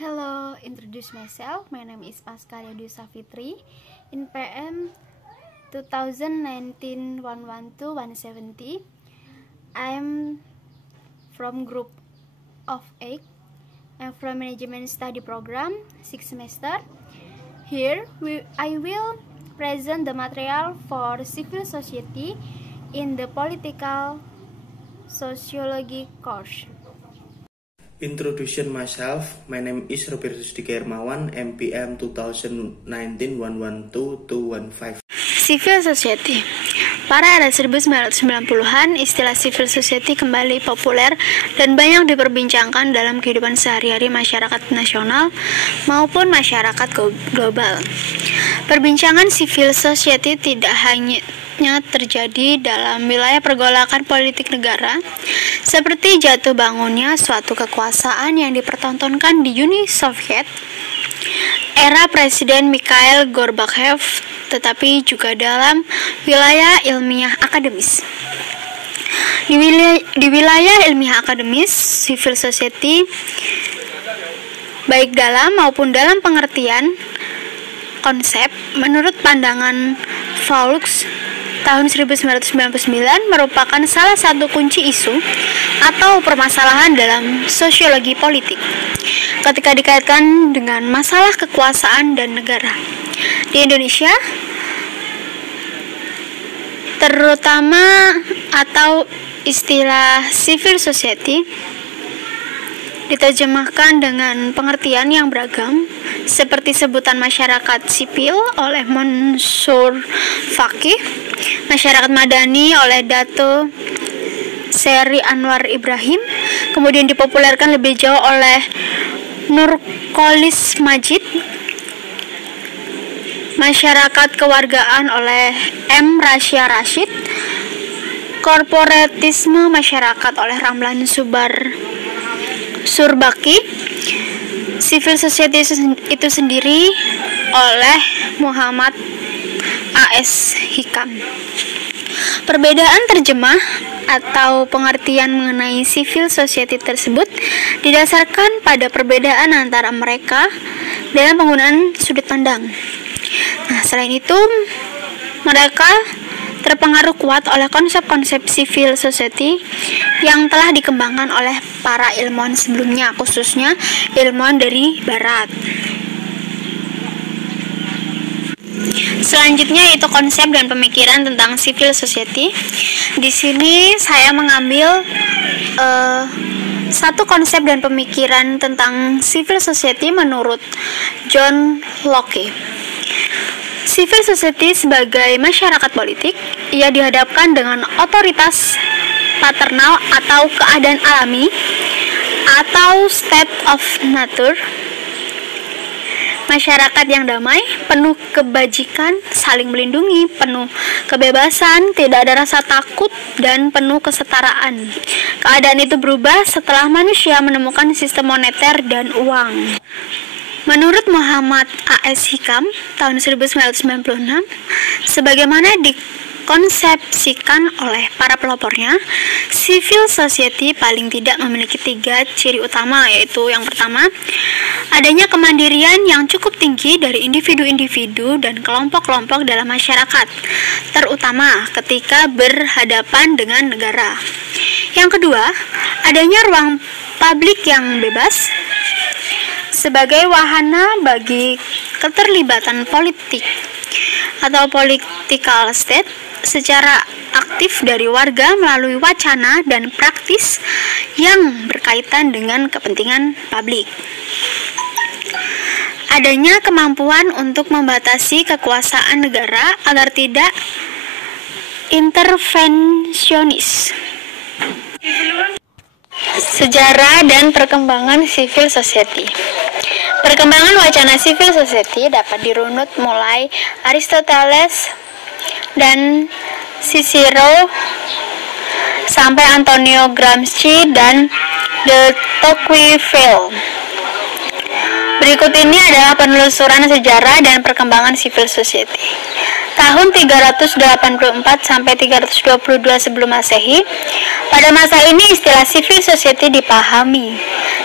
Hello, introduce myself. My name is Pascalia Dwi Safitri. In PM 2019-112-170, I am from group of 8. I'm from Management Study Program, 6th semester. Here, I will present the material for civil society in the political sociology course. Introduction myself. My name is Robertus Dika Hermawan, MPM 2019-112-215. Civil society. Pada era 1990-an, istilah civil society kembali populer dan banyak diperbincangkan dalam kehidupan sehari-hari masyarakat nasional maupun masyarakat global. Perbincangan civil society tidak hanya terjadi dalam wilayah pergolakan politik negara, seperti jatuh bangunnya suatu kekuasaan yang dipertontonkan di Uni Soviet, era Presiden Mikhail Gorbachev, tetapi juga dalam wilayah ilmiah akademis. Di wilayah ilmiah akademis, civil society, baik dalam maupun dalam pengertian konsep, menurut pandangan Fowlkes, tahun 1999 merupakan salah satu kunci isu atau permasalahan dalam sosiologi politik ketika dikaitkan dengan masalah kekuasaan dan negara. Di Indonesia, terutama atau istilah civil society diterjemahkan dengan pengertian yang beragam, seperti sebutan masyarakat sipil oleh Mansur Faqih, masyarakat madani oleh Dato Seri Anwar Ibrahim, kemudian dipopulerkan lebih jauh oleh Nurcholish Madjid, masyarakat kewargaan oleh M. Rasya Rashid, korporatisme masyarakat oleh Ramlan Surbaki, civil society itu sendiri oleh Muhammad A.S. Hikam. Perbedaan terjemah atau pengertian mengenai civil society tersebut didasarkan pada perbedaan antara mereka dalam penggunaan sudut pandang. Nah, selain itu, mereka terpengaruh kuat oleh konsep-konsep civil society yang telah dikembangkan oleh para ilmuwan sebelumnya, khususnya ilmuwan dari Barat. Selanjutnya itu konsep dan pemikiran tentang civil society. Di sini saya mengambil satu konsep dan pemikiran tentang civil society menurut John Locke. Civil society sebagai masyarakat politik, ia dihadapkan dengan otoritas paternal atau keadaan alami atau state of nature. Masyarakat yang damai, penuh kebajikan, saling melindungi, penuh kebebasan, tidak ada rasa takut, dan penuh kesetaraan. Keadaan itu berubah setelah manusia menemukan sistem moneter dan uang. Menurut Muhammad A.S. Hikam, tahun 1996, sebagaimana dikonsepsikan oleh para pelopornya, civil society paling tidak memiliki 3 ciri utama, yaitu yang pertama, adanya kemandirian yang cukup tinggi dari individu-individu dan kelompok-kelompok dalam masyarakat, terutama ketika berhadapan dengan negara. Yang kedua, adanya ruang publik yang bebas sebagai wahana bagi keterlibatan politik atau political state secara aktif dari warga melalui wacana dan praktis yang berkaitan dengan kepentingan publik. Adanya kemampuan untuk membatasi kekuasaan negara agar tidak intervensionis. Sejarah dan perkembangan civil society. Perkembangan wacana civil society dapat dirunut mulai Aristoteles dan Cicero sampai Antonio Gramsci dan de Tocqueville. Berikut ini adalah penelusuran sejarah dan perkembangan civil society. Tahun 384 sampai 322 sebelum Masehi. Pada masa ini istilah civil society dipahami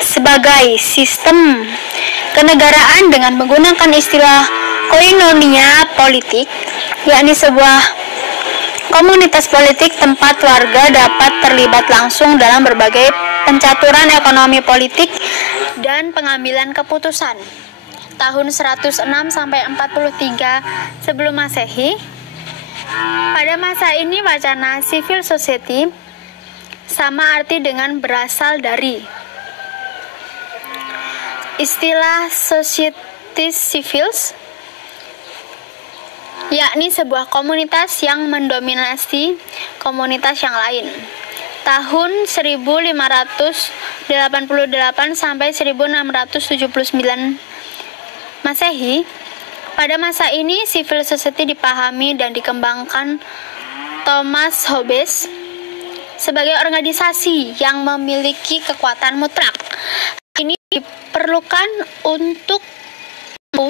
sebagai sistem kenegaraan dengan menggunakan istilah koinonia politik, yakni sebuah komunitas politik tempat warga dapat terlibat langsung dalam berbagai pencaturan ekonomi politik dan pengambilan keputusan. Tahun 106 sampai 43 sebelum Masehi. Pada masa ini wacana civil society sama arti dengan berasal dari istilah societies civiles, yakni sebuah komunitas yang mendominasi komunitas yang lain. Tahun 1588 sampai 1679 Masehi. Pada masa ini civil society dipahami dan dikembangkan Thomas Hobbes sebagai organisasi yang memiliki kekuatan mutlak. Ini diperlukan untuk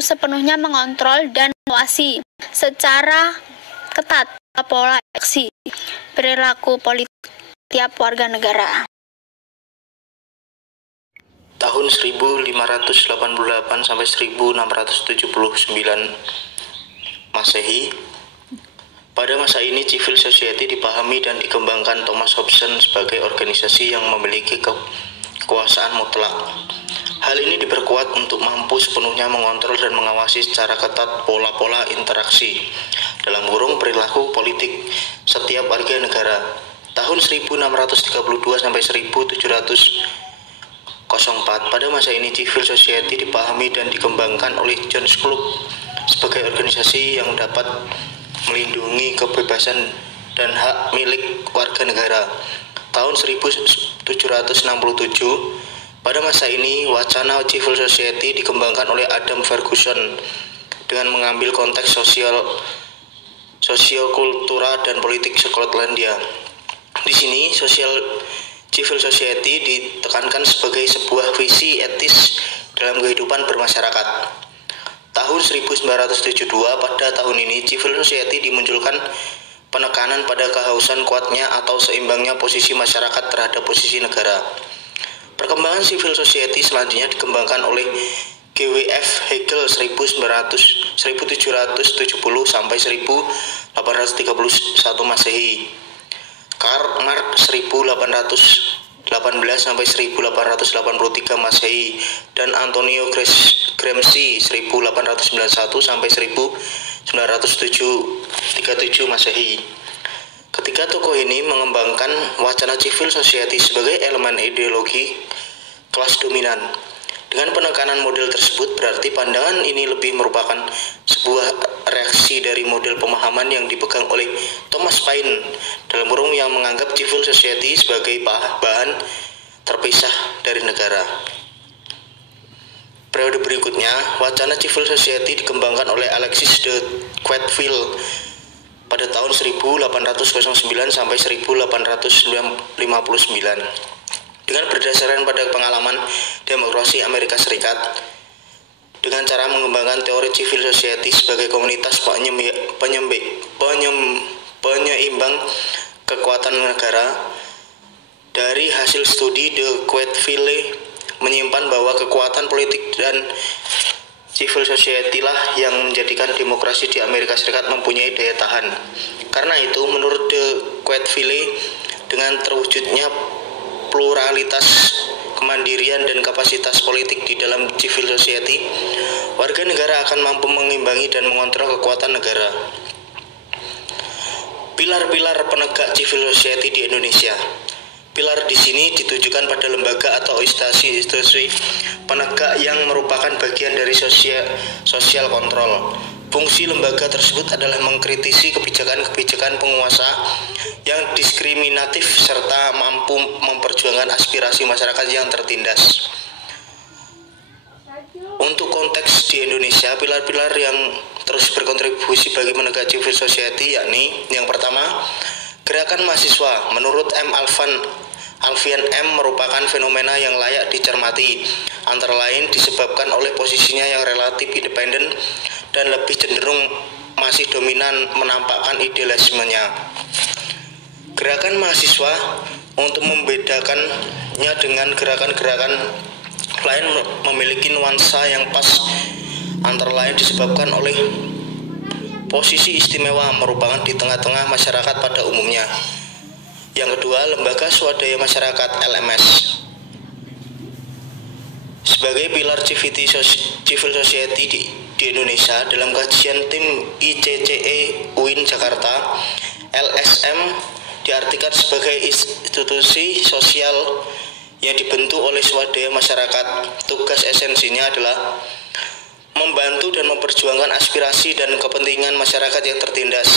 sepenuhnya mengontrol dan mengawasi secara ketat pola aksi perilaku politik tiap warga negara. Tahun 1588 sampai 1679 Masehi. Pada masa ini civil society dipahami dan dikembangkan Thomas Hobson sebagai organisasi yang memiliki kekuasaan mutlak. Hal ini diperkuat untuk mampu sepenuhnya mengontrol dan mengawasi secara ketat pola-pola interaksi dalam kurung perilaku politik setiap warga negara. Tahun 1632 sampai 1704. Pada masa ini civil society dipahami dan dikembangkan oleh John Locke sebagai organisasi yang dapat melindungi kebebasan dan hak milik warga negara. Tahun 1767. Pada masa ini wacana civil society dikembangkan oleh Adam Ferguson dengan mengambil konteks sosiokultural dan politik Skotlandia. Di sini civil society ditekankan sebagai sebuah visi etis dalam kehidupan bermasyarakat. Tahun 1972, pada tahun ini civil society dimunculkan penekanan pada kehausan kuatnya atau seimbangnya posisi masyarakat terhadap posisi negara. Perkembangan civil society selanjutnya dikembangkan oleh G.W.F. Hegel 1770 sampai 1831 Masehi. Karl Marx 1818 sampai 1883 Masehi dan Antonio Gramsci 1891 sampai 1937 Masehi. Ketiga tokoh ini mengembangkan wacana civil society sebagai elemen ideologi kelas dominan. Dengan penekanan model tersebut berarti pandangan ini lebih merupakan sebuah reaksi dari model pemahaman yang dipegang oleh Thomas Paine dalam kurung yang menganggap civil society sebagai bahan terpisah dari negara. Periode berikutnya, wacana civil society dikembangkan oleh Alexis de Tocqueville pada tahun 1809 sampai 1859. Dengan berdasarkan pada pengalaman demokrasi Amerika Serikat, dengan cara mengembangkan teori civil society sebagai komunitas penyeimbang kekuatan negara. Dari hasil studi de Tocqueville menyimpan bahwa kekuatan politik dan civil society lah yang menjadikan demokrasi di Amerika Serikat mempunyai daya tahan. Karena itu, menurut de Tocqueville, dengan terwujudnya pluralitas, kemandirian, dan kapasitas politik di dalam civil society, warga negara akan mampu mengimbangi dan mengontrol kekuatan negara. Pilar-pilar penegak civil society di Indonesia. Pilar di sini ditujukan pada lembaga atau institusi penegak yang merupakan bagian dari sosial kontrol. Fungsi lembaga tersebut adalah mengkritisi kebijakan-kebijakan penguasa yang diskriminatif serta mampu memperjuangkan aspirasi masyarakat yang tertindas. Untuk konteks di Indonesia, pilar-pilar yang terus berkontribusi bagi menegak civil society yakni yang pertama, gerakan mahasiswa. Menurut Alfian M. merupakan fenomena yang layak dicermati, antara lain disebabkan oleh posisinya yang relatif independen dan lebih cenderung masih dominan menampakkan idealismenya. Gerakan mahasiswa, untuk membedakannya dengan gerakan-gerakan lain memiliki nuansa yang pas, antara lain disebabkan oleh posisi istimewa merupakan di tengah-tengah masyarakat pada umumnya. Yang kedua, lembaga swadaya masyarakat (LMS). Sebagai pilar civil society di Indonesia, dalam kajian tim ICCE UIN Jakarta, LSM diartikan sebagai institusi sosial yang dibentuk oleh swadaya masyarakat. Tugas esensinya adalah membantu dan memperjuangkan aspirasi dan kepentingan masyarakat yang tertindas.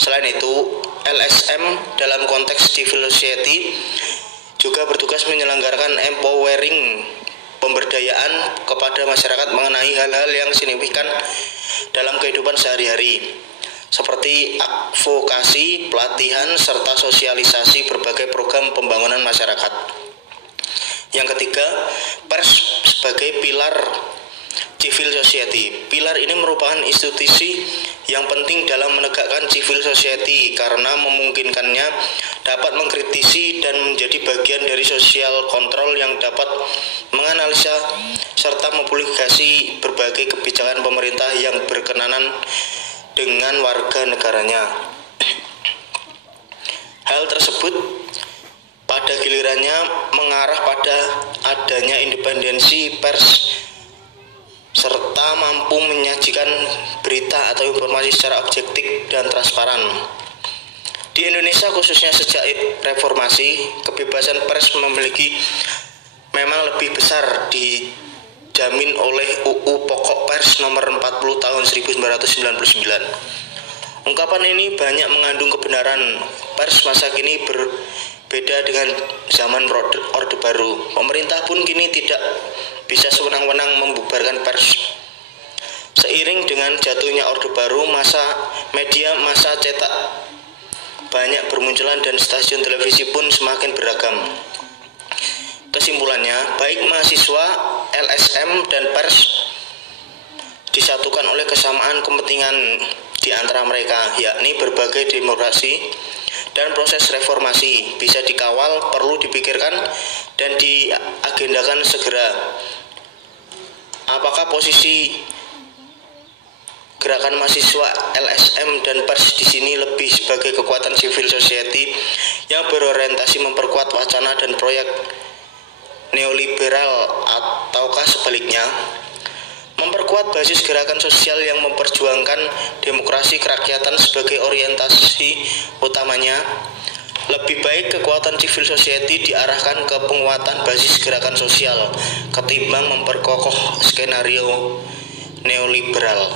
Selain itu, LSM dalam konteks civil society juga bertugas menyelenggarakan empowering, pemberdayaan kepada masyarakat mengenai hal-hal yang signifikan dalam kehidupan sehari-hari, seperti advokasi, pelatihan, serta sosialisasi berbagai program pembangunan masyarakat. Yang ketiga, pers sebagai pilar civil society. Pilar ini merupakan institusi yang penting dalam menegakkan civil society karena memungkinkannya dapat mengkritisi dan menjadi bagian dari sosial kontrol yang dapat menganalisa serta mempublikasi berbagai kebijakan pemerintah yang berkenaan dengan warga negaranya. Hal tersebut pada gilirannya mengarah pada adanya independensi pers serta mampu menyajikan berita atau informasi secara objektif dan transparan. Di Indonesia khususnya sejak reformasi, kebebasan pers memang lebih besar dijamin oleh UU Pokok Pers nomor 40 tahun 1999. Ungkapan ini banyak mengandung kebenaran. Pers masa kini berbeda dengan zaman Orde Baru. Pemerintah pun kini tidak bisa sewenang-wenang membubarkan pers. Seiring dengan jatuhnya Orde Baru, media massa cetak banyak bermunculan dan stasiun televisi pun semakin beragam. Kesimpulannya, baik mahasiswa, LSM, dan pers disatukan oleh kesamaan kepentingan di antara mereka, yakni berbagai demokrasi dan proses reformasi bisa dikawal, perlu dipikirkan, dan diagendakan segera. Apakah posisi gerakan mahasiswa, LSM, dan pers di sini lebih sebagai kekuatan civil society yang berorientasi memperkuat wacana dan proyek neoliberal, ataukah sebaliknya memperkuat basis gerakan sosial yang memperjuangkan demokrasi kerakyatan sebagai orientasi utamanya? Lebih baik kekuatan civil society diarahkan ke penguatan basis gerakan sosial ketimbang memperkokoh skenario neoliberal.